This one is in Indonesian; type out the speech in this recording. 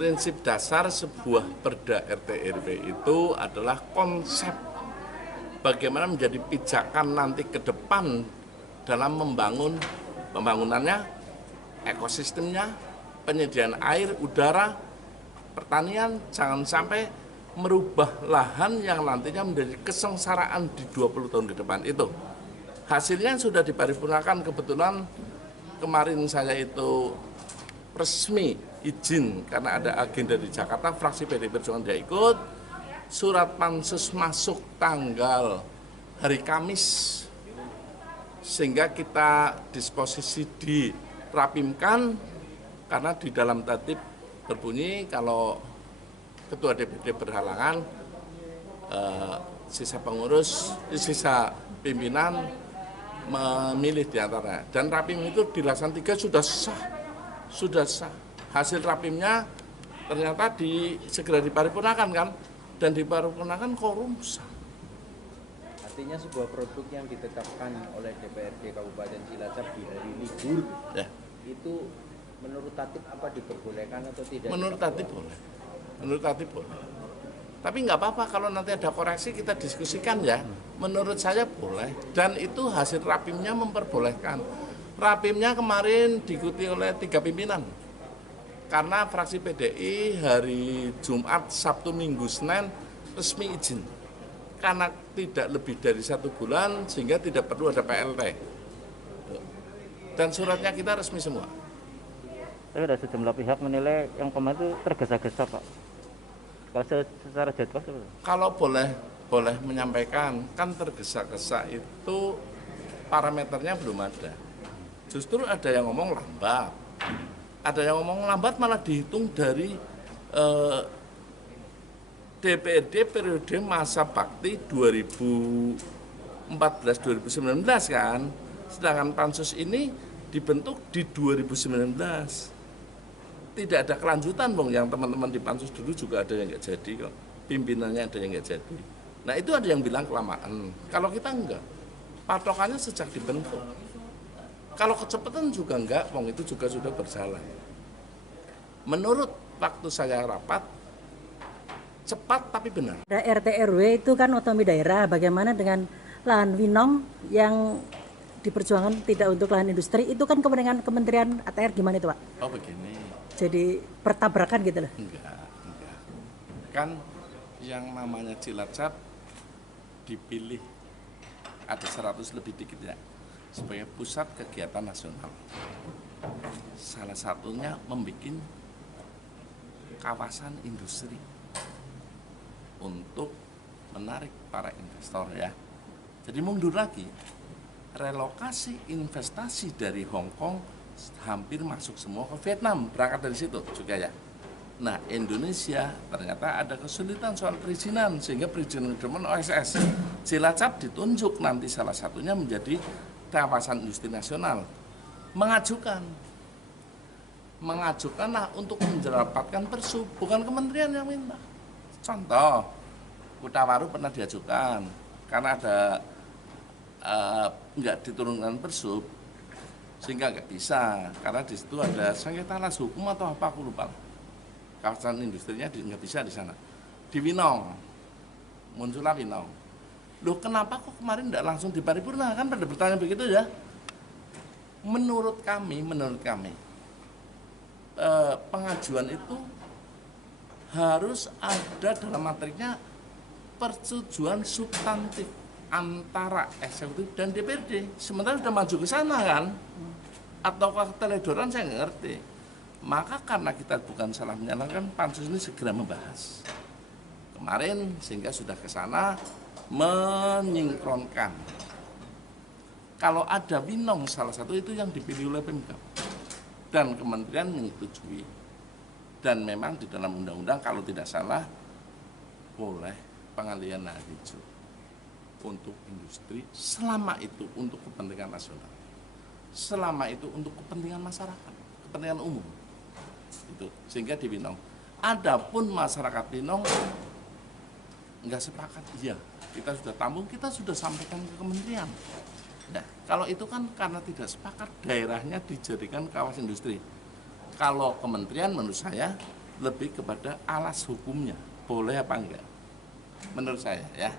prinsip dasar sebuah Perda RT RW itu adalah konsep bagaimana menjadi pijakan nanti ke depan dalam pembangunannya, ekosistemnya, penyediaan air, udara, pertanian, jangan sampai merubah lahan yang nantinya menjadi kesengsaraan di 20 tahun ke depan itu. Hasilnya sudah diparipurnakan, kebetulan kemarin saya itu resmi izin karena ada agenda di Jakarta, fraksi PDI Perjuangan tidak ikut. Surat pansus masuk tanggal hari Kamis, sehingga kita disposisi dirapimkan karena di dalam tatib berbunyi kalau ketua DPD berhalangan, sisa pengurus, sisa pimpinan memilih di antaranya. Dan rapim itu di laksana 3 sudah sah. Hasil rapimnya ternyata segera diparipurnakan kan, dan diparipurnakan korum sah. Artinya sebuah produk yang ditetapkan oleh DPRD Kabupaten Cilacap di hari libur ya, itu menurut tatib apa diperbolehkan atau tidak? Menurut tatib boleh. Menurut tatib boleh. Tapi nggak apa-apa kalau nanti ada koreksi kita diskusikan ya. Menurut saya boleh. Dan itu hasil rapimnya memperbolehkan. Rapimnya kemarin diikuti oleh 3 pimpinan. Karena fraksi PDI hari Jumat, Sabtu, Minggu, Senin resmi izin. Karena tidak lebih dari 1 bulan sehingga tidak perlu ada PLT. Dan suratnya kita resmi semua. Tapi ada sejumlah pihak menilai yang kemarin itu tergesa-gesa, Pak. Kalau secara jadwal seperti itu? Kalau boleh menyampaikan, kan tergesa-gesa itu parameternya belum ada. Justru ada yang ngomong lambat. Ada yang ngomong lambat malah dihitung dari DPRD periode masa bakti 2014-2019 kan. Sedangkan pansus ini dibentuk di 2019. Tidak ada kelanjutan, Bang. Yang teman-teman di pansus dulu juga ada yang nggak jadi kok. Pimpinannya ada yang nggak jadi. Nah itu ada yang bilang kelamaan. Kalau kita enggak, patokannya sejak dibentuk. Kalau kecepatan juga enggak, Bang. Itu juga sudah berjalan. Menurut waktu saya rapat, cepat tapi benar. RT RW itu kan otonomi daerah. Bagaimana dengan lahan Winong yang diperjuangkan tidak untuk lahan industri, itu kan kepentingan Kementerian ATR, gimana itu, Pak? Oh begini. Jadi pertabrakan gitu loh? Enggak. Kan yang namanya Cilacap dipilih ada 100 lebih dikit ya sebagai pusat kegiatan nasional. Salah satunya membuat kawasan industri untuk menarik para investor ya. Jadi mundur lagi, relokasi investasi dari Hong Kong hampir masuk semua ke Vietnam, berangkat dari situ juga ya. Nah Indonesia ternyata ada kesulitan soal perizinan, sehingga perizinan demen OSS. Cilacap ditunjuk nanti salah satunya menjadi kawasan industri nasional. Mengajukanlah untuk mendapatkan persu, bukan kementerian yang minta. Contoh, Kutawaru pernah diajukan karena ada nggak diturunkan persub, sehingga nggak bisa, karena di situ ada sengketa alas hukum atau apa aku lupa. Kawasan industrinya nggak bisa di sana. Di Winong, muncullah Winong. Loh kenapa kok kemarin nggak langsung diparipurna? Kan pada bertanya begitu ya. Menurut kami, pengajuan itu harus ada dalam materinya persetujuan substantif antara eksekutif dan DPRD. Sementara sudah maju ke sana kan, atau keteledoran saya nggak ngerti. Maka karena kita bukan salah menyalahkan, pansus ini segera membahas kemarin sehingga sudah ke sana menyinkronkan. Kalau ada Winong salah satu itu yang dipilih oleh Pemkab dan kementerian menyetujui. Dan memang di dalam undang-undang kalau tidak salah boleh pengalihan lahan hijau untuk industri selama itu untuk kepentingan nasional, selama itu untuk kepentingan masyarakat, kepentingan umum itu, sehingga di Winong. Adapun masyarakat Winong nggak sepakat, iya kita sudah tampung, kita sudah sampaikan ke kementerian. Nah kalau itu kan karena tidak sepakat, daerahnya dijadikan kawasan industri. Kalau kementerian menurut saya lebih kepada alas hukumnya, boleh apa enggak, menurut saya ya.